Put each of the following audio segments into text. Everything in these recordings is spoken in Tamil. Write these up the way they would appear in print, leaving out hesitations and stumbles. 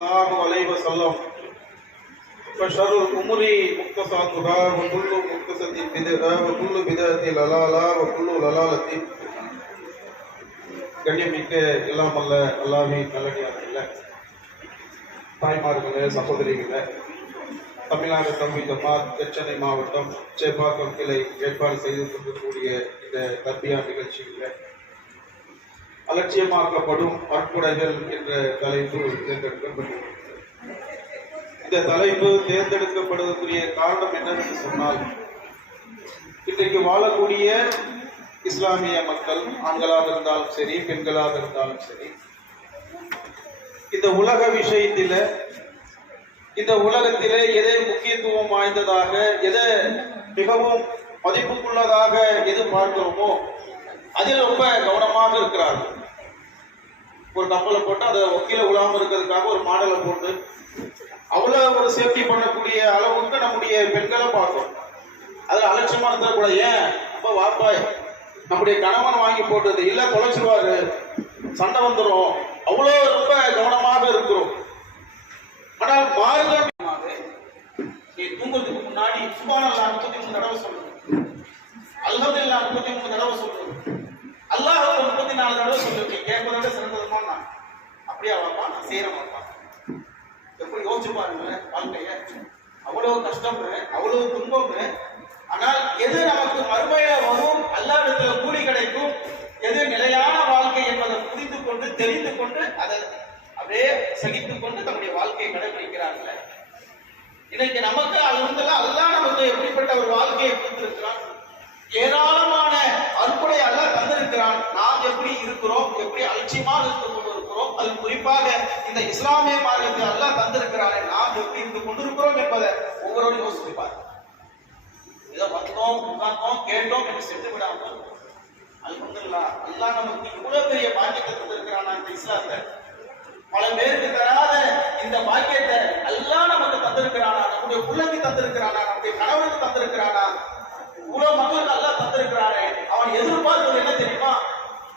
الله عليه وسلم فشر الأمور محدثاتها وكل محدثة بدعة وكل بدعة ضلالة وكل ضلالة கண்ணியமிக்க எல்லாம் அல்ல அல்லாஹ்வின் நல்லடியார்களே, தாய்மார்களே, சகோதரிகளே, தமிழ்நாடு தம்பி ஜமாத் தென்சென்னை மாவட்டம் சேப்பாக்கம் கிளை ஏற்பாடு செய்து கொண்டிருக்கக்கூடிய இந்த தர்பியா நிகழ்ச்சியில் அலட்சியமாக்கப்படும் அற்புடைகள் என்ற தலைப்பு தேர்ந்தெடுக்கப்பட்டது. இந்த தலைப்பு தேர்ந்தெடுக்கப்படுவதற்குரிய காரணம் என்னவென்று சொன்னால், இன்றைக்கு வாழக்கூடிய இஸ்லாமிய மக்கள் ஆண்களாக இருந்தாலும் சரி, பெண்களாக இருந்தாலும் சரி, இந்த உலக விஷயத்தில, இந்த உலகத்திலே எதை முக்கியத்துவம் வாய்ந்ததாக, எதை மிகவும் மதிப்புக்குள்ளதாக எது பார்க்கிறோமோ அதில் ரொம்ப கவனமாக இருக்கிறார்கள். ஒரு கப்பலை போட்டு அதை ஒக்கில விழாம இருக்கிறதுக்காக ஒரு மாடலை போட்டு அவ்வளவு ஒரு சேஃப்டி பண்ணக்கூடிய அளவுக்கு நம்முடைய பெண்களை பார்க்கிறோம். அதுல அலட்சியமா இருந்தக்கூடாது. ஏன் அப்ப வாப்பாய் நம்முடைய கணவன் வாங்கி போட்டது இல்ல, தொலைச்சிருவாரு, சண்டை வந்துடும், அவ்வளவு ரொம்ப கவனமாக இருக்கிறோம். ஆனால் மார்க்கமாக நீ தூங்குறதுக்கு முன்னாடி சுப்ஹானல்லாஹ் 33 தடவை சொல்லணும், அல்ஹம்துலில்லாஹ் 33 தடவை சொல்லணும், அல்லாஹ் 34 தடவை சொல்லணும். நீ கேட்பதை விட சிறந்ததுமா நான் அப்படியே வாப்பா, நான் செய்யற மாப்பா. எப்படி யோசிச்சு பாருங்க வாழ்க்கைய, அவ்வளவு கஷ்டம், அவ்வளவு துன்பம். ஆனால் எது நமக்கு மறுமையில வரும், அல்லாஹ்விடத்துல கூலி கிடைக்கும், எது நிலையான வாழ்க்கை என்பதை புரிந்து கொண்டு தெரிந்து கொண்டு அதை அப்படியே சகித்துக் கொண்டு தன்னுடைய வாழ்க்கையை கடைபிடிக்கிறார்கள். இன்னைக்கு நமக்கு அல்ஹம்துலில்லாஹ் அல்லாஹ் நமக்கு எப்படிப்பட்ட ஒரு வாழ்க்கையை கொடுத்திருக்கிறான், ஏராளமான அற்புடை அல்லாஹ் தந்திருக்கிறான். நாம் எப்படி இருக்கிறோம், எப்படி அலட்சியமாக இருந்து கொண்டு இருக்கிறோம், அது குறிப்பாக இந்த இஸ்லாமிய மார்க்கத்தை அல்லாஹ் தந்திருக்கிறானே, நாம் எப்படி இருந்து கொண்டிருக்கிறோம் என்பதை ஒவ்வொருவரும் யோசிப்பார். ஏதோ வந்தோம், உட்கார்ந்தோம், கேட்டோம் என்று சென்று விடாமல் அல்ஹம்துலில்லாஹ் அல்லாஹ் நமக்கு இவ்வளவு பெரிய பாக்கியத்தை தந்திருக்கிறானா இந்த இஸ்லாத்தை. பல பேருக்கு தராத இந்த பாக்கியத்தை அல்லாஹ் நமக்கு தந்திருக்கிறானா, நம்முடைய பிள்ளைக்கு தந்திருக்கிறானா, நம்முடைய கணவனுக்கு தந்திருக்கிறானா, இவ்வளவு மக்களுக்கு அல்லாஹ் தந்திருக்கிறானே. அவன் எதிர்பார்த்தது என்ன தெரியுமா?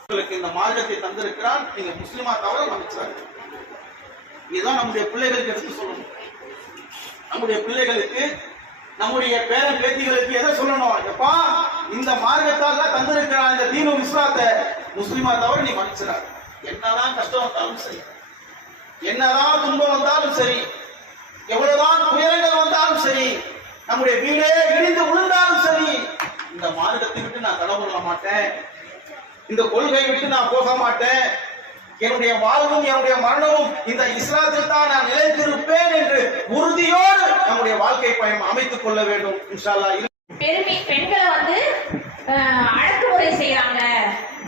உங்களுக்கு இந்த மார்க்கத்தை தந்திருக்கிறான், நீங்க முஸ்லிமா தவிர மன்னிச்சாரு. இதுதான் நம்முடைய பிள்ளைகளுக்கு எடுத்து சொல்லணும். நம்முடைய பிள்ளைகளுக்கு, நம்முடைய பேர பேத்திகளுக்கு எதை சொல்லணும்? எப்பா, இந்த மார்க்கத்தால தந்திருக்கிறான் இந்த தீனு இஸ்லாத்தை, முஸ்லிமா தவிர நீ மன்னிச்சிடாரு. என்னதான் கஷ்டம் வந்தாலும் சரி, என்னதான் துன்பம் வந்தாலும் சரி, எவ்வளவுதான் துயரங்கள் வந்தாலும் சரி, நம்முடைய வீடே இடிந்து விழுந்தாலும் சரி, இந்த மார்க்கத்தை விட்டு நான் தடை கொள்ள மாட்டேன், இந்த கொள்கையை விட்டு நான் போக மாட்டேன், என்னுடைய வாழ்வும் என்னுடைய மரணமும் இந்த இஸ்லாத்தில் தான் நான் நிலைத்திருப்பேன் என்று உறுதியோடு நம்முடைய வாழ்க்கை பயணம் அமைத்துக் கொள்ள வேண்டும். இன்ஷா அல்லாஹ். பெண்களை வந்து அடக்குமுறை செய்யறாங்க,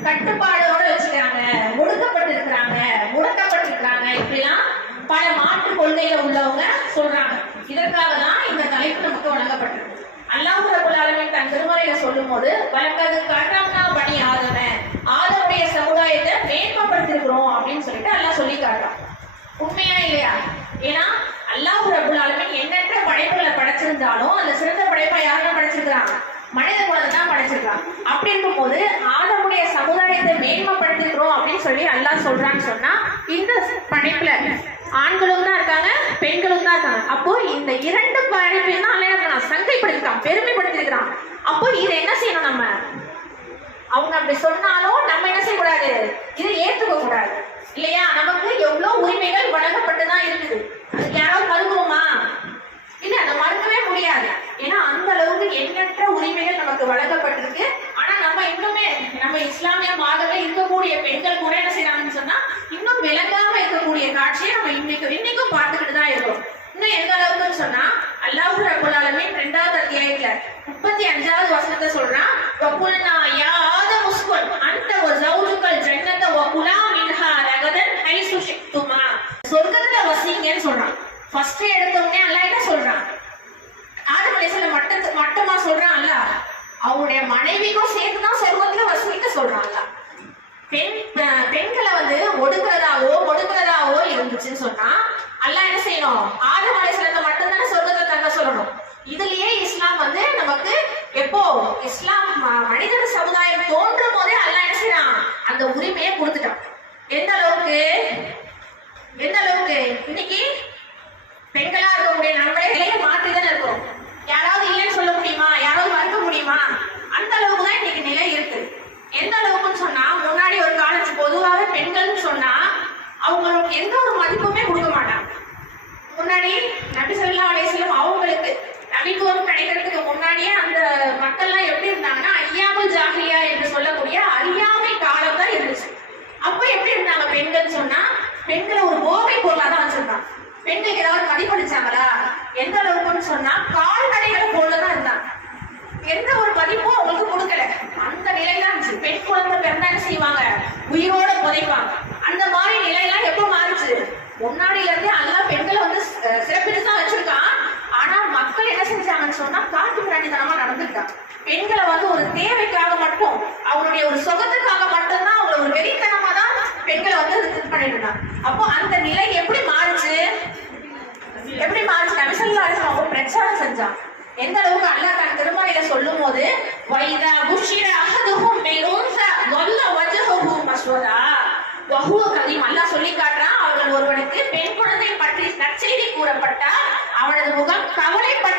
கட்டுப்பாடோட வச்சுக்கிறாங்க, ஒடுக்கப்பட்டிருக்கிறாங்க, முடக்கப்பட்டிருக்கிறாங்க, இப்படிலாம் பல மாற்று கொள்கையில உள்ளவங்க சொல்றாங்க. இதற்காக தான் இந்த தலைப்பு நமக்கு வழங்கப்பட்டிருக்கு. அல்லாஹ் ரப்பல் ஆலமீன் தன் திருமறையில சொல்லும் போது, வலக்கது கர்ரம்னா பனி ஆதம, ஆதமுடைய சமுதாயத்தை மேன்மைப்படுத்திருக்கிறோம் அப்படின்னு சொல்லிட்டு அல்லாஹ் சொல்லி காட்டுறான். உண்மையா இல்லையா? ஏன்னா அல்லாஹ் ரப்பல் ஆலமீன் எண்ணற்ற படைப்புகளை படைச்சிருந்தாலும் அந்த சிறந்த படைப்பை யாரும் படைச்சிருக்கிறாங்க? மனித குலத்தை தான் படைச்சிருக்காங்க. அப்படி இருக்கும் போது ஆதமுடைய சமுதாயத்தை மேன்மைப்படுத்திருக்கிறோம் அப்படின்னு சொல்லி அல்லாஹ் சொல்றான்னு சொன்னா, இந்த படைப்புல ஆண்களும் தான் இருக்காங்க, பெண்களும் தான் இருக்காங்க. அப்போ இந்த இரண்டு படைப்பையும் தான் அல்லாஹ் சங்கைப்படுத்திருக்கான், பெருமைப்படுத்திருக்கிறான். அப்போ இதை என்ன செய்யணும்? நம்ம அவங்க அப்படி சொன்னாலும் நம்ம என்ன செய்யக்கூடாது? இதை ஏற்றுக்க கூடாது இல்லையா? நமக்கு எவ்வளவு உரிமைகள் வழங்கப்பட்டுதான் இருக்குது. அதுக்கு யாராவது மறுக்கிறோமா? இல்ல, அதை மறுக்கவே முடியாது. ஏன்னா அந்த அளவுக்கு எண்ணற்ற உரிமைகள் நமக்கு வழங்கப்பட்டிருக்கு. ஆனா நம்ம இன்னுமே நம்ம இஸ்லாமிய மார்க்கத்தில் இருக்கக்கூடிய பெண்கள் கூட என்ன செய்யறாங்கன்னு சொன்னா, இன்னும் விளங்காம இருக்கக்கூடிய காட்சியை நம்ம இன்னைக்கும் பார்த்துக்கிட்டு தான் இருக்கோம். இன்னும் எந்த அளவுக்குன்னு சொன்னா, அல்லாஹ் ரப்பல் ஆலமீன் 2வது அத்தியாயத்துல 35வது வசனத்தை சொல்றான், வகுல்னா யா ஆதம் உஸ்குன் அன்த வ ஜௌஜுகல் ஜன்னத வ குலா மின்ஹா ரகதன் ஹைசு ஷிக்துமா. சொர்க்கத்துல வசிங்கன்னு சொல்றான். ஃபர்ஸ்ட் எடுத்தோடனே அல்லாஹ் என்ன சொல்றான்? ஆதம் அலைஹிஸ்ஸலாம் மட்டமா சொல்றான் அல்லாஹ். அவருடைய மனைவிக்கும் சேர்த்துதான் சொர்க்கத்துல வசிக்க சொல்றான் அல்லாஹ். பெண்களை வந்து ஒடுக்கிறதாவோ இருந்துச்சுன்னு சொன்னா அல்லாஹ் என்ன செய்யணும்? ஆதம் அலைஹிஸ்ஸலாத்தை மட்டும் தானே சொர்க்கத்துல தங்க சொல்லணும். இதுலயே இஸ்லாம் வந்து நமக்கு எப்போ இஸ்லாம் மனித சமுதாயம் தோன்றும் போதே அல்லாஹ் என்ன செய்யறான்? அந்த உரிமையை கொடுத்துட்டான். எந்த அளவுக்கு இன்னைக்கு நபித்துவம் கிடைக்கிறதுக்கு முன்னாடியே அந்த மக்கள்லாம் எப்படி இருந்தாங்கன்னா ஐயாமுல் ஜாஹிலியா என்று சொல்லக்கூடிய அறியாமை காலம் தான் இருந்துச்சு. அப்ப எப்படி இருந்தாங்க பெண்கள் சொன்னா, பெண்களை ஒரு போதை பொருளா தான் வச்சிருந்தாங்க. பெண்களுக்கு ஏதாவது மதிப்பளிச்சாங்களா? எந்த அளவுக்குன்னு சொன்னா கால்நடைகளை போலதான் இருந்தாங்க. எந்த ஒரு மதிப்பும் அவங்களுக்கு கொடுக்கல. அந்த நிலைதான் இருந்துச்சு. பெண் குழந்தை பிறந்தா என்ன செய்வாங்க? உயிரோட புதைப்பாங்க. அந்த மாதிரி நிலையெல்லாம் எப்ப மாறுச்சு? முன்னாடியில இருந்தே எல்லாம் பெண்களை வந்து சிறப்பிடிச்சுதான் வச்சிருக்கான். ஆனா மக்கள் என்ன செஞ்சாங்கன்னு சொன்னா காட்டு பிராணித்தனமா நடந்துட்டாங்க. பெண்களை வந்து ஒரு தேவைக்காக மட்டும், அவங்களுடைய ஒரு சொகத்துக்காக மட்டும்தான் அவங்களை ஒரு வெறித்தனமா தான் பெண்களை வந்து இது பண்ணிட்டு இருந்தாங்க. அப்போ அந்த நிலை எப்படி மாறுச்சு? எப்படி மாறுச்சு? நபிசல்லா அவங்க பிரச்சாரம் செஞ்சாங்க. எந்த அளவுக்கு அல்லாஹ் தன் திருமறையில சொல்லும் போது வைதா புஷிர அஹதுஹும் பில் உன்ஸா வல்ல வஜ்ஹுஹு மஸ்வதா வஹுவ கலீம். அல்லாஹ் சொல்லி காட்டுறான், அவர்கள் ஒருவனுக்கு பெண் குழந்தை பற்றி நற்செய்தி கூறப்பட்டால் அவனது முகம் கவலைப்பட